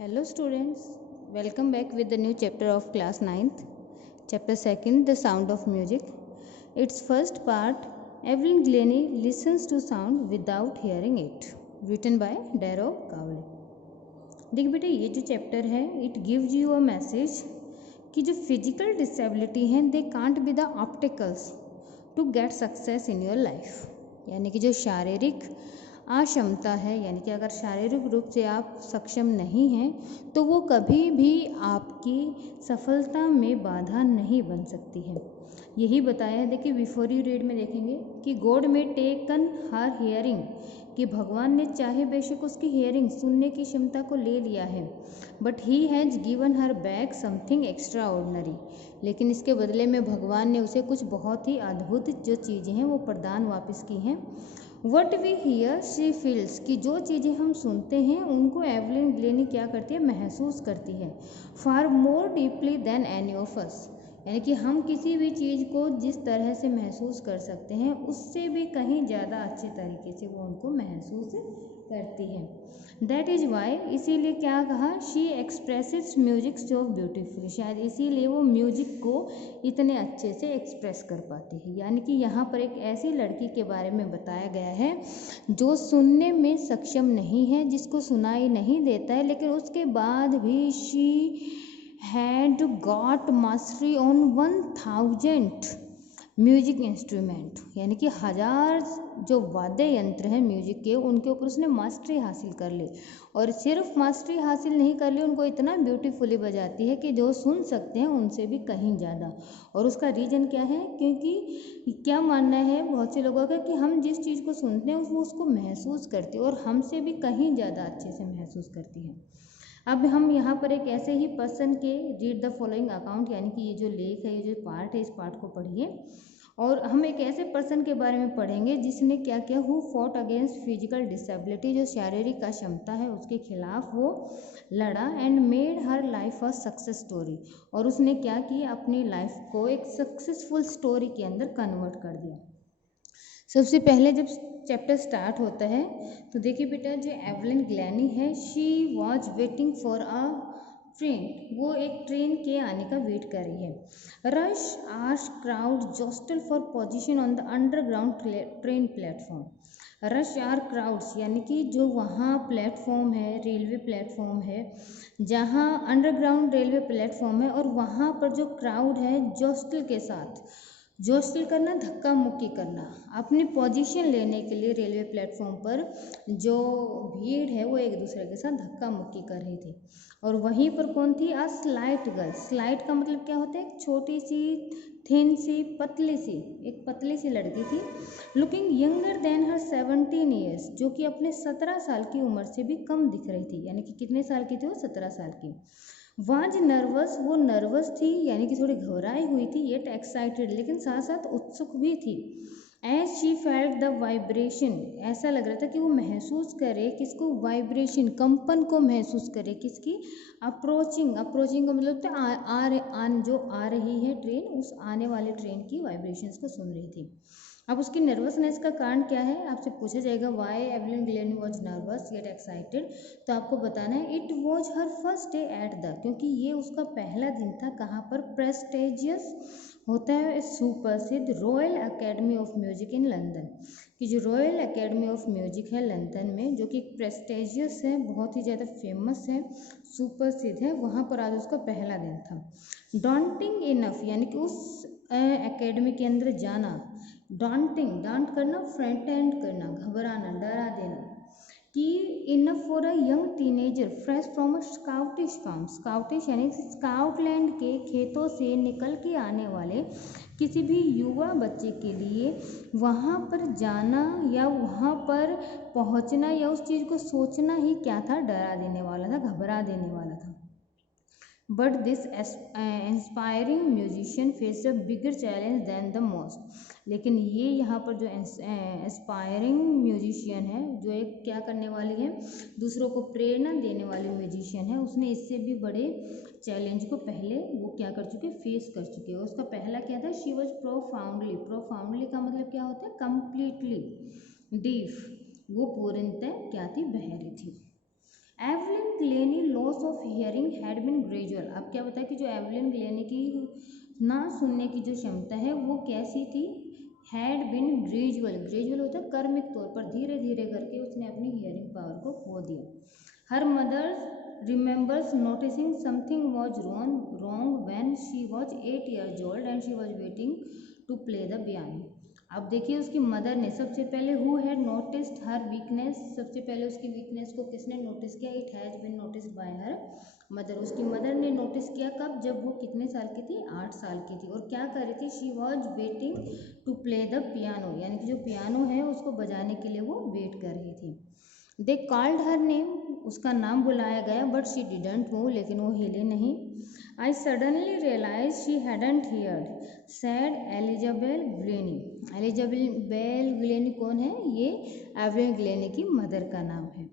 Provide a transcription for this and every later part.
Hello students, welcome back with the new chapter of class 9th, chapter 2nd, The Sound of Music. Its first part, Evelyn Glennie listens to sound without hearing it, written by Darrow Cowley. देख बेटे ये जो chapter है it gives you a message कि जो physical disability हैं they can't be the obstacles to get success in your life, यानी कि जो शारीरिक अक्षमता है, यानी कि अगर शारीरिक रूप से आप सक्षम नहीं हैं तो वो कभी भी आपकी सफलता में बाधा नहीं बन सकती है। यही बताया है। देखिए बिफोर यू रीड में देखेंगे कि गॉड में टेकन हर हियरिंग, कि भगवान ने चाहे बेशक उसकी हियरिंग सुनने की क्षमता को ले लिया है, but he has given her back something extra ordinary, लेकिन इसके बदले में भगवान ने उसे कुछ बहुत ही अद्भुत जो चीज़ें हैं वो प्रदान वापस की हैं। What we hear she feels, कि जो चीज़ें हम सुनते हैं उनको एवलिन ग्लेनी क्या करती है, महसूस करती है। Far more deeply than any of us, यानी कि हम किसी भी चीज़ को जिस तरह से महसूस कर सकते हैं उससे भी कहीं ज़्यादा अच्छे तरीके से वो उनको महसूस करती है। दैट इज़ वाई, इसीलिए क्या कहा, she expresses music so beautifully, शायद इसीलिए वो म्यूजिक को इतने अच्छे से एक्सप्रेस कर पाती है। यानी कि यहाँ पर एक ऐसी लड़की के बारे में बताया गया है जो सुनने में सक्षम नहीं है, जिसको सुनाई नहीं देता है, लेकिन उसके बाद भी she had got mastery on 1000 music instrument, यानी कि 1000 जो वाद्य यंत्र हैं म्यूजिक के उनके ऊपर उसने मास्टरी हासिल कर ली। और सिर्फ मास्टरी हासिल नहीं कर ली, उनको इतना ब्यूटीफुली बजाती है कि जो सुन सकते हैं उनसे भी कहीं ज़्यादा। और उसका रीज़न क्या है, क्योंकि क्या मानना है बहुत से लोगों का कि हम जिस चीज़ को सुनते हैं वो उसको महसूस करते हैं और हमसे भी कहीं ज़्यादा अच्छे से महसूस करती है। अब हम यहाँ पर एक ऐसे ही पर्सन के रीड द फॉलोइंग अकाउंट, यानी कि ये जो लेख है, ये जो पार्ट है, इस पार्ट को पढ़िए। और हम एक ऐसे पर्सन के बारे में पढ़ेंगे जिसने क्या किया, who fought against physical disability, जो शारीरिक अक्षमता है उसके खिलाफ वो लड़ा, and made her life a success story, और उसने क्या किया, अपनी लाइफ को एक सक्सेसफुल स्टोरी के अंदर कन्वर्ट कर दिया। सबसे पहले जब चैप्टर स्टार्ट होता है तो देखिए बेटा, जो एवलिन ग्लेनी है, she was waiting for a train, वो एक ट्रेन के आने का वेट कर रही है। Rush hour crowd jostle for position on the underground train platform. Rush hour crowds, यानी कि जो वहाँ प्लेटफॉर्म है, रेलवे प्लेटफॉर्म है, जहाँ अंडरग्राउंड रेलवे प्लेटफॉर्म है, और वहाँ पर जो क्राउड है जोस्टल के साथ, जोस्टल करना, धक्का मुक्की करना, अपनी पोजीशन लेने के लिए रेलवे प्लेटफॉर्म पर जो भीड़ है वो एक दूसरे के साथ धक्का मुक्की कर रही थी। और वहीं पर कौन थी, अ स्लाइट गर्ल। स्लाइट का मतलब क्या होता है, एक छोटी सी, थिन सी, पतली सी, एक पतली सी लड़की थी। लुकिंग यंगर देन हर 17 ईयर्स, जो कि अपने 17 साल की उम्र से भी कम दिख रही थी, यानी कि कितने साल की थी वो, 17 साल की। वाज नर्वस, वो नर्वस थी, यानी कि थोड़ी घबराई हुई थी, येट एक्साइटेड, लेकिन साथ साथ उत्सुक भी थी। As she felt the vibration, ऐसा लग रहा था कि वो महसूस करे किसको, वाइब्रेशन, कंपन को महसूस करे, किसकी, अप्रोचिंग। अप्रोचिंग का मतलब जो आ रही है ट्रेन, उस आने वाले ट्रेन की वाइब्रेशंस को सुन रही थी। अब उसकी नर्वसनेस का कारण क्या है, आपसे पूछा जाएगा, why Evelyn Glennie was nervous yet excited, तो आपको बताना है it was her first day at the, क्योंकि ये उसका पहला दिन था, कहाँ पर, प्रेस्टेजियस होता है सुप्रसिद्ध royal Academy of music in London, कि जो रॉयल अकेडमी ऑफ म्यूजिक है लंदन में, जो कि प्रेस्टेजियस है, बहुत ही ज़्यादा फेमस है, सुप्रसिद्ध है, वहाँ पर आज उसका पहला दिन था। डॉन्टिंग इनफ, यानी कि उस एकेडमी के अंदर जाना, डॉन्टिंग, डांट करना, फ्रेंटेंड करना, घबराना, डरा देना, कि enough for a young teenager fresh from a Scottish farm. Scottish यानी स्काउटलैंड के खेतों से निकल के आने वाले किसी भी युवा बच्चे के लिए वहाँ पर जाना या वहाँ पर पहुँचना या उस चीज़ को सोचना ही क्या था, डरा देने वाला था, घबरा देने वाला था। But this inspiring musician face a bigger challenge than the most, लेकिन ये यहाँ पर जो इंस्पायरिंग म्यूजिशियन है, जो एक क्या करने वाली है, दूसरों को प्रेरणा देने वाली म्यूजिशियन है, उसने इससे भी बड़े चैलेंज को पहले वो क्या कर चुके, फेस कर चुके हैं। उसका पहला क्या था, शी वॉज प्रोफाउंडली, प्रोफाउंडली का मतलब क्या होता है, कंप्लीटली डीफ, वो पूर्णतः क्या थी, बहरी थी। Evelyn Glenny loss of hearing had been gradual. अब क्या बताया कि जो एवलिन ग्लेनी की ना सुनने की जो क्षमता है वो कैसी थी, हैड बिन ग्रेजुअल, ग्रेजुअल होता है क्रमिक तौर पर, धीरे धीरे करके उसने अपनी हियरिंग पावर को खो दिया। Her mother remembers noticing something was wrong when she was 8 years old and she was waiting to play the piano. अब देखिए उसकी मदर ने सबसे पहले who had noticed her weakness, सबसे पहले उसकी वीकनेस को किसने नोटिस किया, it has been noticed by her mother, उसकी मदर ने नोटिस किया। कब, जब वो कितने साल की थी, 8 साल की थी। और क्या कर रही थी, she was waiting to play the piano, यानी कि जो पियानो है उसको बजाने के लिए वो वेट कर रही थी। दे कॉल्ड हर नेम, उसका नाम बुलाया गया, बट शी डिडंट मूव, लेकिन वो हिले नहीं। I suddenly realise she hadn't heard, said Elizabel Glennie. Elizabel Glennie कौन है, ये एवलिन ग्लेनी की मदर का नाम है,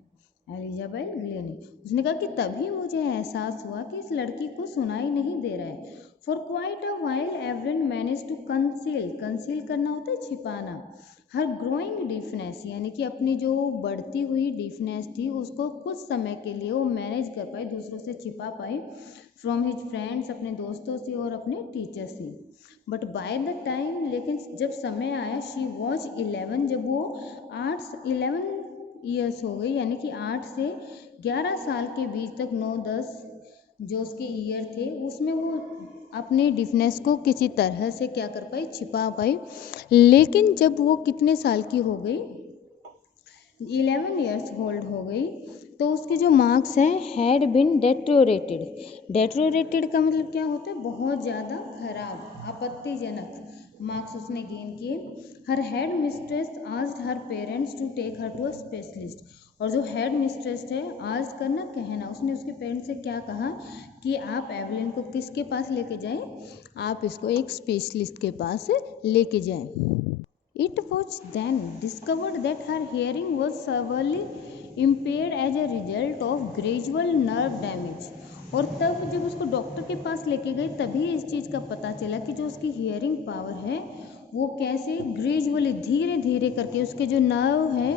एलिजाबेल ग्लेनी। उसने कहा कि तभी मुझे एहसास हुआ कि इस लड़की को सुनाई नहीं दे रहा है। For quite a while Evelyn manage to conceal, conceal करना होता है छिपाना, हर ग्रोइंग डीफनेस, यानी कि अपनी जो बढ़ती हुई डीफनेस थी उसको कुछ समय के लिए वो मैनेज कर पाई, दूसरों से छिपा पाई, फ्रॉम हिज फ्रेंड्स, अपने दोस्तों से और अपने टीचर से। बट बाय द टाइम, लेकिन जब समय आया, शी वॉज 11, जब वो 11 ईयर्स हो गई, यानी कि 8 से 11 साल के बीच तक, 9-10 जो उसके ईयर थे, उसमें वो अपनी डिफनेस को किसी तरह से क्या कर पाई, छिपा पाई। लेकिन जब वो कितने साल की हो गई, 11 ईयर्स ओल्ड हो गई, तो उसके जो मार्क्स हैं हैड बिन डेट्रोरेटेड। डेट्रोरेटेड का मतलब क्या होता है, बहुत ज़्यादा खराब, आपत्तिजनक मार्क्स उसने गेन किए। Her head mistress asked her parents to take her to a specialist. और जो हेड मिस्ट्रेस है, आज करना कहना, उसने उसके पेरेंट्स से क्या कहा कि आप एवलिन को किसके पास लेके जाएं, आप इसको एक स्पेशलिस्ट के पास लेके जाएं। It was then discovered that her hearing was severely impaired as a result of gradual nerve damage। और तब जब उसको डॉक्टर के पास लेके गए तभी इस चीज़ का पता चला कि जो उसकी हियरिंग पावर है वो कैसे ग्रेजुअली, धीरे धीरे करके उसके जो नर्व है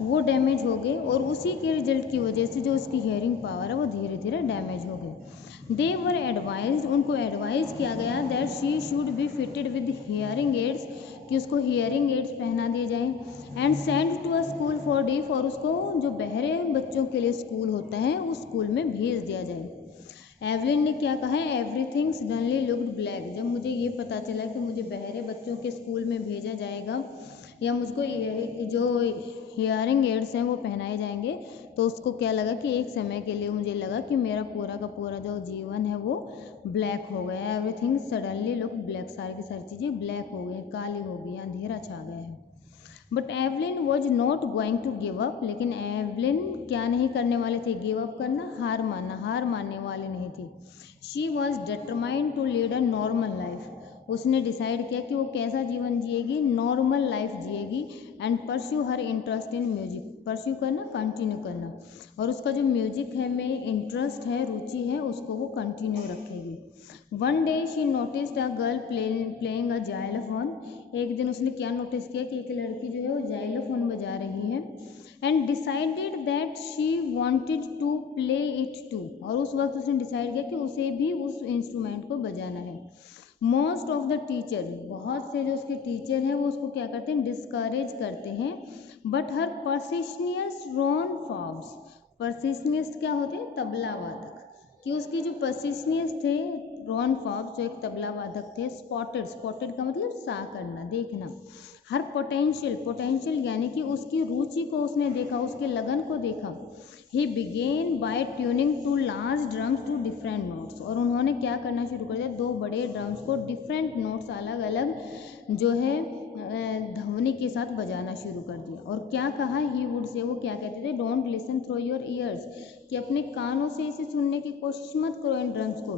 वो डैमेज हो गए, और उसी के रिजल्ट की वजह से जो उसकी हियरिंग पावर है वो धीरे धीरे डैमेज हो गई। दे वर एडवाइज, उनको एडवाइज़ किया गया that she should be fitted with hearing aids, कि उसको हियरिंग एड्स पहना दिए जाएं, and send to a school for deaf, और उसको जो बहरे बच्चों के लिए स्कूल होता है उस स्कूल में भेज दिया जाए। एवलिन ने क्या कहा है, एवरीथिंग सडनली लुक्ड ब्लैक। जब मुझे ये पता चला कि मुझे बहरे बच्चों के स्कूल में भेजा जाएगा या मुझको जो हियरिंग एड्स हैं वो पहनाए जाएंगे, तो उसको क्या लगा कि एक समय के लिए मुझे लगा कि मेरा पूरा का पूरा जो जीवन है वो ब्लैक हो गया। एवरीथिंग सडनली लुक ब्लैक, सारी की सारी चीज़ें ब्लैक हो गई, काली हो गई, अंधेरा छा गया है। But Evelyn was not going to give up, लेकिन एवलिन क्या नहीं करने वाले थे, गिव अप करना, हार मानना, हार मानने वाले नहीं थी। She was determined to lead a normal life, उसने डिसाइड किया कि वो कैसा जीवन जिएगी, नॉर्मल लाइफ जिएगी, and pursue her interest in music, pursue करना, कंटिन्यू करना, और उसका जो म्यूजिक है में इंटरेस्ट है, रुचि है, उसको वो कंटिन्यू रखेगी। One day she noticed a girl playing a xylophone, एक दिन उसने क्या नोटिस किया कि एक लड़की जो है वो जाइलोफोन बजा रही है, and decided that she wanted to play it too, और उस वक्त उसने डिसाइड किया कि उसे भी उस इंस्ट्रूमेंट को बजाना है। मोस्ट ऑफ द टीचर, बहुत से जो उसके टीचर हैं वो उसको क्या करते हैं, डिस्करेज करते हैं। बट हर परसिशनियस रॉन फॉर्म्स, परसिशनियस क्या होते हैं, तबला वादक, कि उसकी जो परसिशनियस थे रॉन फॉर्ब्स जो एक तबला वादक थे, स्पॉटेड, स्पॉटेड का मतलब सा करना, देखना, हर पोटेंशियल, पोटेंशियल यानी कि उसकी रुचि को उसने देखा, उसके लगन को देखा। He began by tuning two large drums to different notes, और उन्होंने क्या करना शुरू कर दिया, 2 बड़े ड्रम्स को डिफरेंट नोट्स, अलग अलग जो है ध्वनि के साथ बजाना शुरू कर दिया। और क्या कहा, ही वुड से, वो क्या कहते थे, don't listen through your ears, कि अपने कानों से इसे सुनने की कोशिश मत करो इन ड्रम्स को,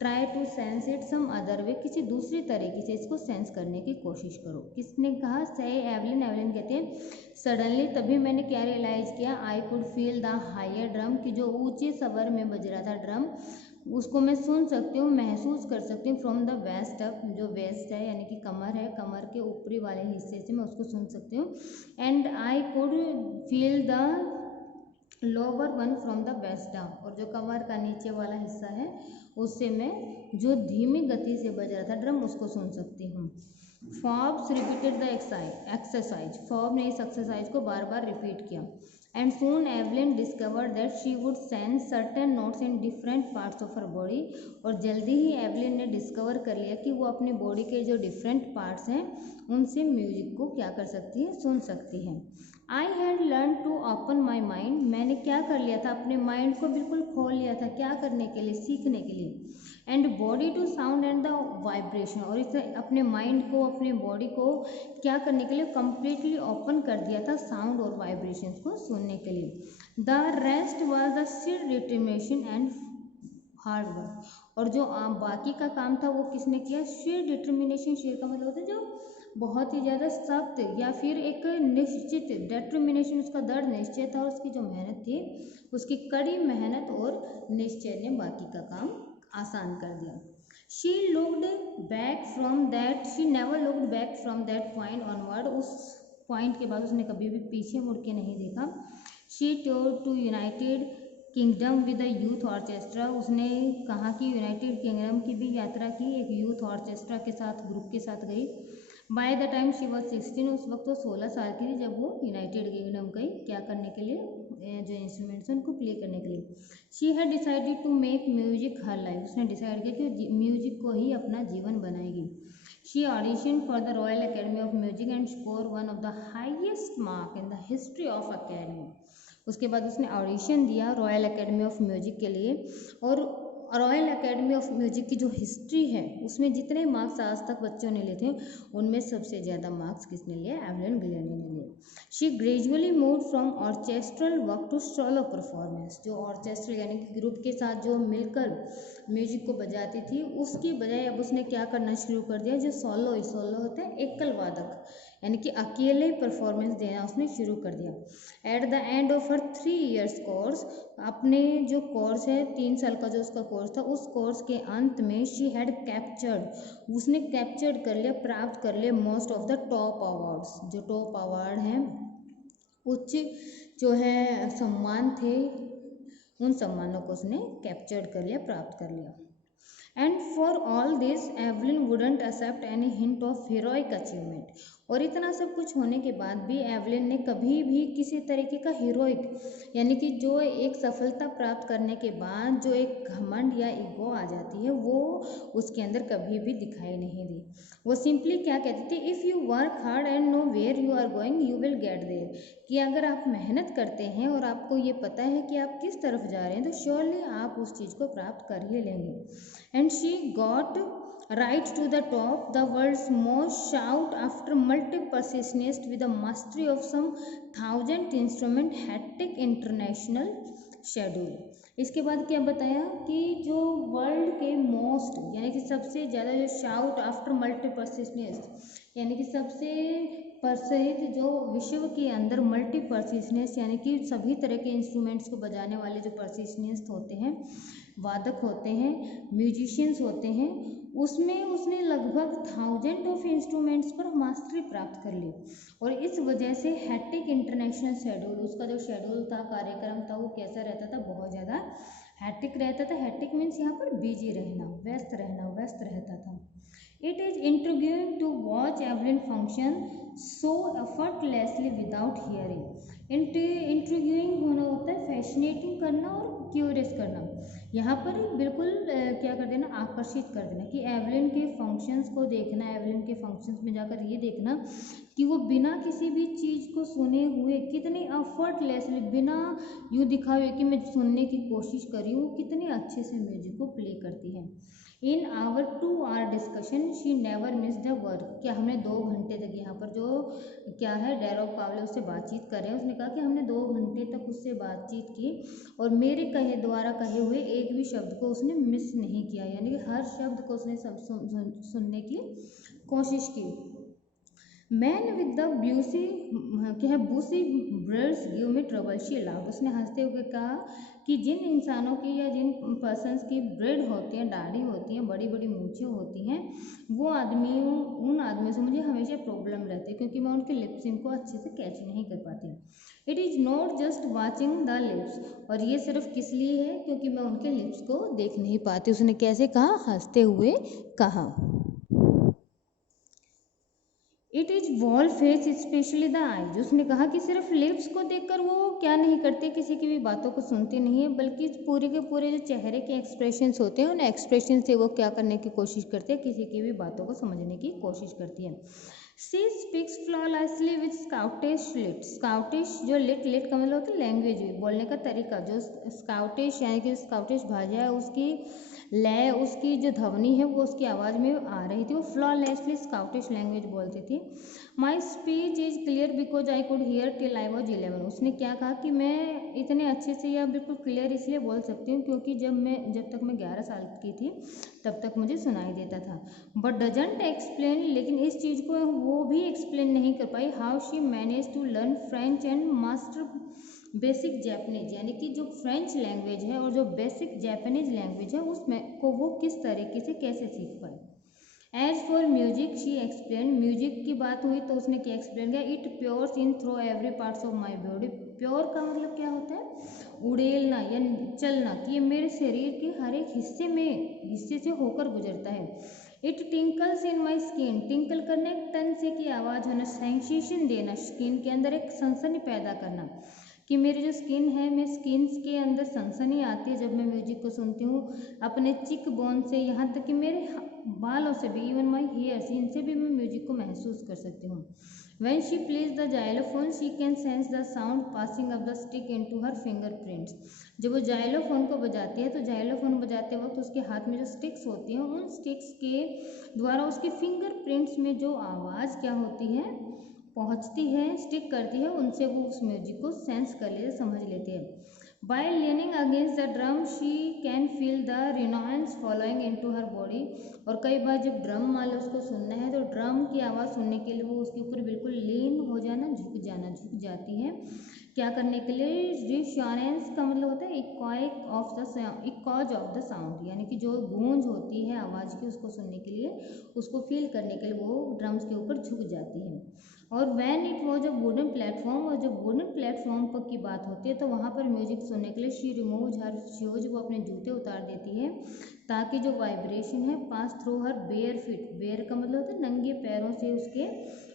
try to sense it some other way, किसी दूसरी तरीके से इसको सेंस करने की कोशिश करो। किसने कहा, से एवलिन, एवलिन कहते हैं सडनली, तभी मैंने क्या रियलाइज़ किया, I could feel the higher drum, कि जो ऊंचे स्वर में बज रहा था ड्रम, उसको मैं सुन सकती हूँ, महसूस कर सकती हूँ, फ्रॉम द वेस्ट अप, जो वेस्ट है यानी कि कमर है, कमर के ऊपरी वाले हिस्से से मैं उसको सुन सकती हूँ, and I could feel the lower one from the best down, और जो कमर का नीचे वाला हिस्सा है उससे मैं जो धीमी गति से बज रहा था ड्रम उसको सुन सकती हूँ। Forbes repeated the exercise, fob ने इस एक्सरसाइज को बार बार रिपीट किया। And soon Evelyn discovered that she would sense certain notes in different parts of her body, और जल्दी ही एवलिन ने डिस्कवर कर लिया कि वो अपनी बॉडी के जो डिफरेंट पार्ट्स हैं उनसे म्यूजिक को क्या कर सकती है, सुन सकती है। I had learn to open my mind, मैंने क्या कर लिया था, अपने माइंड को बिल्कुल खोल लिया था, क्या करने के लिए, सीखने के लिए। And body to sound and the vibration, और इसे अपने माइंड को, अपने बॉडी को क्या करने के लिए, कंप्लीटली ओपन कर दिया था साउंड और वाइब्रेशंस को सुनने के लिए। The rest was the sheer determination and hard work, और जो बाकी का काम था वो किसने किया, sheer determination, शेर का मतलब होता है जो बहुत ही ज़्यादा सख्त या फिर एक निश्चित, डेटर्मिनेशन उसका दृढ़ निश्चय था, और उसकी जो मेहनत थी उसकी कड़ी मेहनत और निश्चय ने बाकी का काम आसान कर दिया। She looked back from that, she never looked back from that point onward, उस पॉइंट के बाद उसने कभी भी पीछे मुड़ के नहीं देखा। She tour to United Kingdom with the youth orchestra, उसने कहा कि यूनाइटेड किंगडम की भी यात्रा की, एक यूथ ऑर्केस्ट्रा के साथ, ग्रुप के साथ गई। By the time she was 16, उस वक्त वो 16 साल की थी जब वो यूनाइटेड किंगडम गई, क्या करने के लिए, जो इंस्ट्रूमेंट्स हैं उनको प्ले करने के लिए। She had decided to make music her life, उसने डिसाइड किया कि म्यूजिक को ही अपना जीवन बनाएगी। She audition for the Royal Academy of Music and score one of the highest mark in the history of academy, उसके बाद उसने ऑडिशन दिया रॉयल अकेडमी ऑफ म्यूजिक के लिए, और रॉयल अकेडमी ऑफ म्यूजिक की जो हिस्ट्री है उसमें जितने मार्क्स आज तक बच्चों ने लिए थे उनमें सबसे ज़्यादा मार्क्स किसने लिए, एवलिन ग्लेनी ने लिए। She gradually move from orchestral work to solo performance, जो ऑर्केस्ट्रल यानी कि ग्रुप के साथ जो मिलकर म्यूजिक को बजाती थी उसकी बजाय अब उसने क्या करना शुरू कर दिया, जो सोलो होता है, एकल वादक यानी कि अकेले परफॉर्मेंस देना उसने शुरू कर दिया। At the end of her 3 years course, अपने जो कोर्स है 3 साल का जो उसका कोर्स था, उस कोर्स के अंत में शी हैड कैप्चर्ड, उसने कैप्चर्ड कर लिया, प्राप्त कर लिया most of the top awards, जो टॉप अवार्ड हैं, उच्च जो है सम्मान थे, उन सम्मानों को उसने कैप्चर्ड कर लिया, प्राप्त कर लिया। And for all this Evelyn wouldn't accept any hint of heroic achievement, और इतना सब कुछ होने के बाद भी एवलिन ने कभी भी किसी तरीके का हीरोइक यानी कि जो एक सफलता प्राप्त करने के बाद जो एक घमंड या ईगो आ जाती है वो उसके अंदर कभी भी दिखाई नहीं दी। वो सिंपली क्या कहती थी, if you work hard and know where you are going you will get there, कि अगर आप मेहनत करते हैं और आपको ये पता है कि आप किस तरफ जा रहे हैं तो श्योरली आप उस चीज़ को प्राप्त कर ही लेंगे। And she got right to the top, the world's most shout after multiple persistence with the mastery of some 1000 instrument hectic international schedule। इसके बाद क्या बताया कि जो वर्ल्ड के मोस्ट यानी कि सबसे ज़्यादा जो शाउट आफ्टर मल्टीपल परसिस्टेंस यानी कि सबसे प्रसिद्ध जो विश्व के अंदर मल्टी परसिस्टेंस यानी कि सभी तरह के इंस्ट्रूमेंट्स को बजाने वाले जो परसिस्टेंस होते हैं, वादक होते हैं, म्यूजिशियंस होते हैं, उसमें उसने लगभग 1000 ऑफ इंस्ट्रूमेंट्स पर मास्टरी प्राप्त कर ली। और इस वजह से हैट्रिक इंटरनेशनल शेड्यूल, उसका जो शेड्यूल था, कार्यक्रम था, वो कैसा रहता था, बहुत ज़्यादा हैट्रिक रहता था। हैट्रिक मीन्स यहाँ पर बिजी रहना, व्यस्त रहता था। It is intriguing to watch Evelyn function so effortlessly without hearing. Intriguing होना होता है फैसिनेटिंग करना और क्यूरियस करना, यहाँ पर बिल्कुल क्या कर देना, आकर्षित कर देना, कि एवलिन के फंक्शंस को देखना, एवलिन के फंक्शंस में जाकर ये देखना कि वो बिना किसी भी चीज़ को सुने हुए कितने एफर्टलेसली, बिना यूँ दिखाए कि मैं सुनने की कोशिश कर रही हूँ, कितने अच्छे से म्यूजिक को प्ले करती है। In our 2 hour discussion she never miss the work, क्या हमने 2 घंटे तक, यहाँ पर जो क्या है डेरोक पावले उससे बातचीत कर रहे हैं, उसने कहा कि हमने 2 घंटे तक उससे बातचीत की और मेरे द्वारा कहे हुए एक भी शब्द को उसने मिस नहीं किया, यानी कि हर शब्द को उसने सब सुनने की कोशिश की। मैन विद द ब्यूसी क्या है Bussy breads give me trouble she loud. उसने हंसते हुए कहा कि जिन इंसानों की या जिन पर्सन्स की ब्रेड होती हैं, दाढ़ी होती हैं, बड़ी बड़ी मूछें होती हैं, वो आदमियों उन आदमियों से मुझे हमेशा प्रॉब्लम रहती है क्योंकि मैं उनके लिप्सिंग को अच्छे से कैच नहीं कर पाती। It is not just watching the lips, और ये सिर्फ किस लिए है क्योंकि मैं उनके लिप्स को देख नहीं पाती। उसने कैसे कहा? हंसते हुए कहा। It is wall face specially the eyes. उसने कहा कि सिर्फ लिप्स को देखकर वो क्या नहीं करते, किसी की भी बातों को सुनते नहीं है, बल्कि पूरे के पूरे जो चेहरे के एक्सप्रेशंस होते हैं उन एक्सप्रेशन से वो क्या करने की कोशिश करते हैं, किसी की भी बातों को समझने की कोशिश करती है। She speaks flawlessly with स्काउटिश lit. स्काउटिश जो लिट का मतलब होता है लैंग्वेज, भी बोलने का तरीका, जो स्काउटिश यानी कि स्काउटिश भाषा है उसकी लय, उसकी जो ध्वनि है वो उसकी आवाज़ में आ रही थी। वो फ्लॉलेसली स्काउटिश लैंग्वेज बोलती थी। My speech is clear because I could hear till I was 11। उसने क्या कहा कि मैं इतने अच्छे से या बिल्कुल क्लियर इसलिए बोल सकती हूँ क्योंकि जब तक मैं 11 साल की थी तब तक मुझे सुनाई देता था। बट डजंट एक्सप्लेन, लेकिन इस चीज़ को वो भी एक्सप्लेन नहीं कर पाई how she manage to learn French and master basic Japanese, यानी कि जो फ्रेंच लैंग्वेज है और जो बेसिक जैपनीज लैंग्वेज है उसमें को वो किस तरीके से कैसे सीख पाए। As for music she explain, म्यूजिक की बात हुई तो उसने क्या एक्सप्लेन किया, it pours in through every parts of my body. Pour का मतलब क्या होता है? उड़ेलना या चलना, कि ये मेरे शरीर के हर एक हिस्से से होकर गुजरता है। It tingles in my skin, tingle करना एक टन से की आवाज़ होना, सेंसेशन देना, स्किन के अंदर एक सनसनी पैदा करना, कि मेरी जो स्किन है, मैं स्किन के अंदर सनसनी आती है जब मैं म्यूजिक को सुनती हूँ, अपने चिक बोन से यहाँ तक कि मेरे बालों से भी, इवन माई हेयर्स, इनसे भी मैं म्यूजिक को महसूस कर सकती हूँ। When she plays the xylophone, she can sense the sound passing of the stick into her fingerprints. जब वो जाइलोफोन को बजाती है तो जाइलोफोन बजाते वक्त उसके हाथ में जो स्टिक्स होती हैं उन स्टिक्स के द्वारा उसके फिंगरप्रिंट्स में जो आवाज़ क्या होती है, पहुंचती है, स्टिक करती है, उनसे वो उस म्यूजिक को सेंस कर लेते, समझ लेते हैं। By leaning against the drum, she can feel the resonance following into her body. और कई बार जब ड्रम मान लो उसको सुनना है तो ड्रम की आवाज़ सुनने के लिए वो उसके ऊपर बिल्कुल लीन हो जाना, झुक जाती है। क्या करने के लिए? रिसोनेंस का मतलब होता है इकॉज ऑफ द साउंड, यानी कि जो गूंज होती है आवाज़ की उसको सुनने के लिए, उसको फील करने के लिए वो ड्रम्स के ऊपर झुक जाती है। और when it was a wooden platform, और जब वुडन प्लेटफॉर्म पर की बात होती है तो वहाँ पर म्यूजिक सुनने के लिए शी रिमूव्स हर शूज, वो अपने जूते उतार देती है ताकि जो वाइब्रेशन है पास थ्रू हर बेयर फीट, बेयर का मतलब होता है नंगे पैरों से, उसके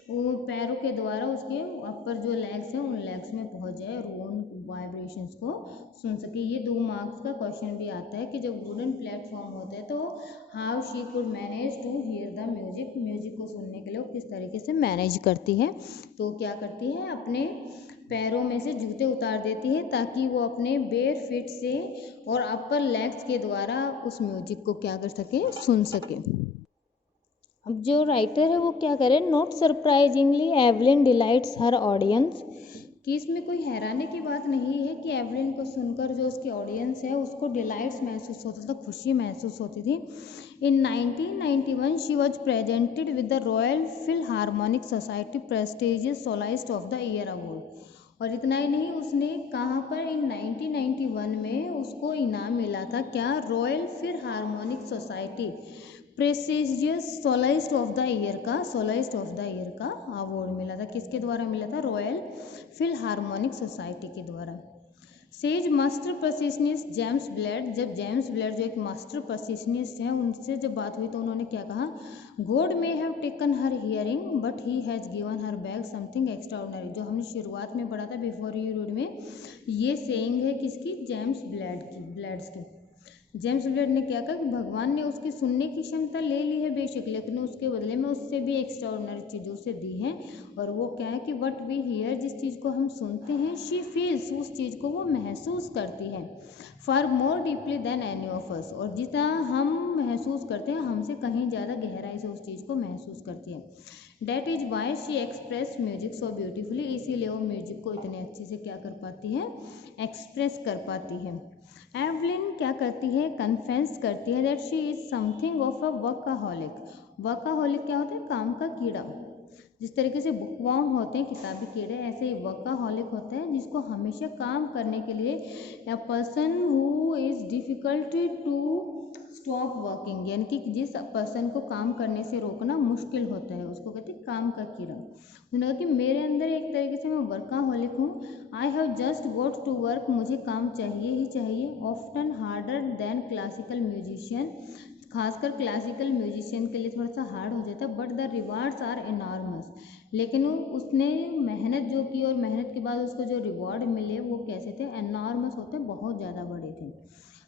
वो पैरों के द्वारा उसके अपर जो लेग्स हैं उन लेग्स में पहुंच जाए और वो उन वाइब्रेशंस को सुन सके। ये 2 मार्क्स का क्वेश्चन भी आता है कि जब वुडन प्लेटफॉर्म होता है तो how she could manage to hear the music, music को सुनने के लिए वो किस तरीके से मैनेज करती है। तो क्या करती है, अपने पैरों में से जूते उतार देती है ताकि वो अपने बेयर फीट से और अपर लेग्स के द्वारा उस म्यूजिक को क्या कर सके, सुन सके। अब जो राइटर है वो क्या करे, not surprisingly Evelyn delights her audience, कि इसमें कोई हैरानी की बात नहीं है कि एवलिन को सुनकर जो उसकी ऑडियंस है उसको डिलाइट्स महसूस होता था, खुशी महसूस होती थी। In 1991 she was presented with the Royal Philharmonic Society prestigious soloist of the year award. और इतना ही नहीं, उसने कहाँ पर, इन 1991 में उसको इनाम मिला था, क्या, Royal Philharmonic Society prestigious soloist of the year का, सोलाइस्ट ऑफ द ईयर का अवार्ड मिला था। किसके द्वारा मिला था? रॉयल फिलहार्मोनिक सोसाइटी के द्वारा। सेज मास्टर परसिशनिस्ट जेम्स ब्लेड, जब जेम्स ब्लेड जो एक मास्टर परसिशनिस्ट हैं उनसे जब बात हुई तो उन्होंने क्या कहा, God may have taken her hearing but he has given her back something extraordinary. जो हमने शुरुआत में पढ़ा था बिफोर यू रीड में, ये सेइंग है किसकी? जेम्स ब्लेड्स की। जेम्स ब्लेड ने क्या कहा कि भगवान ने उसकी सुनने की क्षमता ले ली है बेशक, लेकिन उसके बदले में उससे भी एक्स्ट्राऑर्डिनरी चीज़ों से दी हैं। और वो क्या है कि वट वी हियर, जिस चीज़ को हम सुनते हैं, शी फील्स, उस चीज़ को वो महसूस करती है, far more deeply than any of us, और जितना हम महसूस करते हैं हमसे कहीं ज़्यादा गहराई से उस चीज़ को महसूस करती है। That is why she express music so beautifully, इसीलिए वो म्यूजिक को इतने अच्छे से क्या कर पाती है, एक्सप्रेस कर पाती है। एवलिन क्या करती है, कन्फेंस करती है that she is something of a workaholic. Workaholic क्या होता है? काम का कीड़ा। जिस तरीके से बुकवॉर्म होते हैं किताबी कीड़े, ऐसे ही वर्काहॉलिक होता है जिसको हमेशा काम करने के लिए, a person who is difficult to stop working, यानी कि जिस पर्सन को काम करने से रोकना मुश्किल होता है उसको कहते हैं काम का कीड़ा। उसने कहा कि मेरे अंदर एक तरीके से मैं वर्काहॉलिक हूँ, I have just got to work, मुझे काम चाहिए ही चाहिए, often harder than classical musician, खासकर क्लासिकल म्यूजिशियन के लिए थोड़ा सा हार्ड हो जाता है, but the rewards are enormous, लेकिन उसने मेहनत जो की और मेहनत के बाद उसको जो रिवॉर्ड मिले वो कैसे थे, एनॉर्मस होते, बहुत ज़्यादा बड़े थे।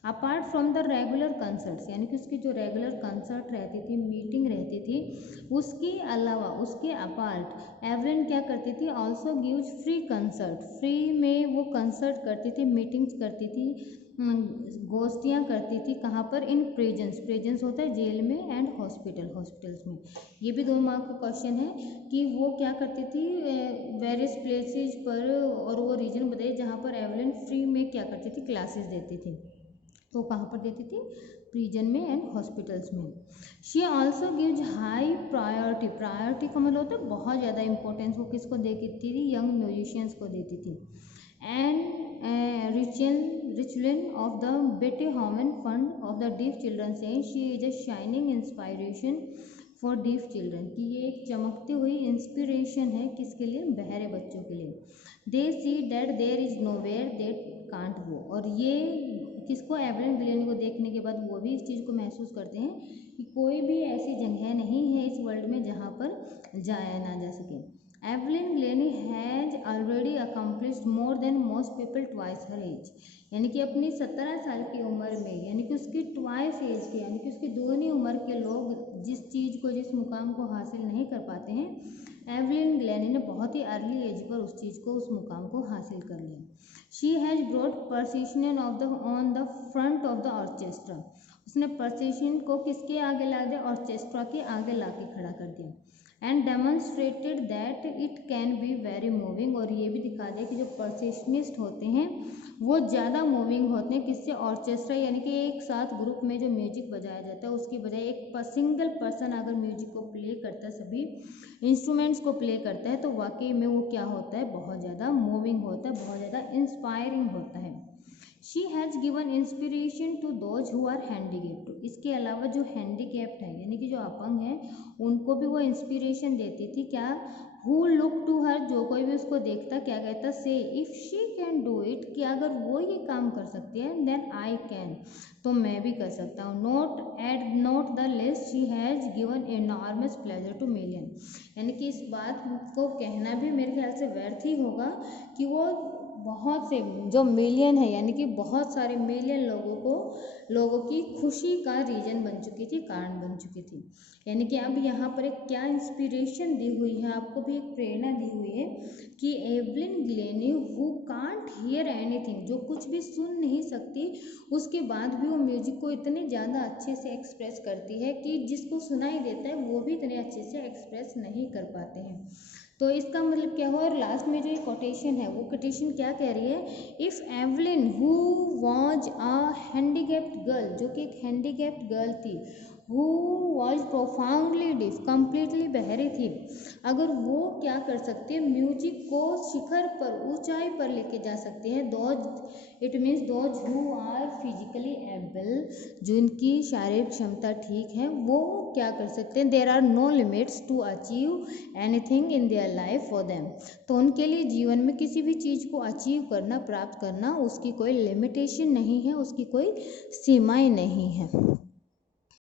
Apart from the regular concerts, यानी कि उसकी जो रेगुलर कंसर्ट रहती थी, मीटिंग रहती थी, उसके अलावा उसके अपार्ट एवलिन क्या करती थी, also gives free concert, free में वो कंसर्ट करती थी, मीटिंग्स करती थी, गोष्ठियाँ करती थी, कहाँ पर, इन प्रिजन्स, प्रिजन्स होता है जेल में, एंड हॉस्पिटल्स में। ये भी 2 मार्क का क्वेश्चन है कि वो क्या करती थी वेरियस प्लेसेस पर, और वो रीजन बताइए जहाँ पर एवलिन फ्री में क्या करती थी, क्लासेस देती थी, तो कहाँ पर देती थी, प्रिजन में एंड हॉस्पिटल्स में। She also gives high priority, priority का मतलब होता है बहुत ज़्यादा इंपॉर्टेंस, वो किसको देती थी, यंग म्यूजिशियंस को देती थी। And ritual of the Beethoven fund of the deaf children saying she is a shining inspiration for deaf children, कि ये एक चमकती हुई इंस्पिरेशन है किसके लिए, बहरे बच्चों के लिए। They see that there is nowhere they can't go, और ये किसको, एवलिन ग्लेनी को देखने के बाद वो भी इस चीज़ को महसूस करते हैं कि कोई भी ऐसी जगह नहीं है इस वर्ल्ड में जहाँ पर जाया ना जा सके। Evelyn Glennie has already accomplished more than most people twice her age, यानी कि अपनी 17 साल की उम्र में, यानी कि उसकी ट्वाइस एज की, यानी कि उसकी दोगुनी उम्र के लोग जिस चीज़ को, जिस मुकाम को हासिल नहीं कर पाते हैं, एवलिन ग्लेनी ने बहुत ही अर्ली एज पर उस चीज़ को, उस मुकाम को हासिल कर लिया। She has brought percussion on the front of the orchestra, उसने परसेशन को किसके आगे ला दिया, ऑर्केस्ट्रा के आगे ला के खड़ा कर दिया। And demonstrated that it can be very moving, और ये भी दिखा दिया कि जो परसेशनिस्ट होते हैं वो ज़्यादा मूविंग होते हैं किससे, ऑर्केस्ट्रा, यानी कि एक साथ ग्रुप में जो म्यूजिक बजाया जाता है उसकी बजाय एक सिंगल पर्सन अगर म्यूजिक को प्ले करता है, सभी इंस्ट्रूमेंट्स को प्ले करता है, तो वाकई में वो क्या होता है, बहुत ज़्यादा मूविंग होता है, बहुत ज़्यादा इंस्पायरिंग होता है। She has given inspiration to those who are handicapped, इसके अलावा जो हैंडीकेप्ड है, यानी कि जो अपंग है, उनको भी वो इंस्पिरेशन देती थी, क्या, हु लुक टू हर, जो कोई भी उसको देखता क्या कहता, से if she can do it, कि अगर वो ये काम कर सकती है, देन आई कैन, तो मैं भी कर सकता हूँ। Note the list she has given enormous pleasure two million, यानी कि इस बात को कहना भी मेरे ख्याल से व्यर्थ ही होगा कि वो बहुत से जो मिलियन है, यानी कि बहुत सारे मिलियन लोगों की खुशी का रीजन बन चुकी थी, कारण बन चुकी थी। यानी कि अब यहाँ पर एक क्या इंस्पिरेशन दी हुई है, आपको भी एक प्रेरणा दी हुई है कि Evelyn Glenny who can't hear anything, जो कुछ भी सुन नहीं सकती, उसके बाद भी वो म्यूजिक को इतने ज़्यादा अच्छे से एक्सप्रेस करती है कि जिसको सुनाई देता है वो भी इतने अच्छे से एक्सप्रेस नहीं कर पाते हैं। तो इसका मतलब क्या हुआ, और लास्ट में जो ये कोटेशन है, वो कोटेशन क्या कह रही है, if Evelyn who was a handicapped girl, जो कि एक हैंडीकेप्ड गर्ल थी, who was profoundly diff, completely बहरी थी, अगर वो क्या कर सकती है, म्यूजिक को शिखर पर, ऊंचाई पर लेके जा सकती है, those it means those who are physically able, जिनकी शारीरिक क्षमता ठीक है, वो क्या कर सकते हैं, there are no limits to achieve anything in their life for them, तो उनके लिए जीवन में किसी भी चीज़ को अचीव करना, प्राप्त करना, उसकी कोई लिमिटेशन नहीं है, उसकी कोई सीमाएं नहीं है।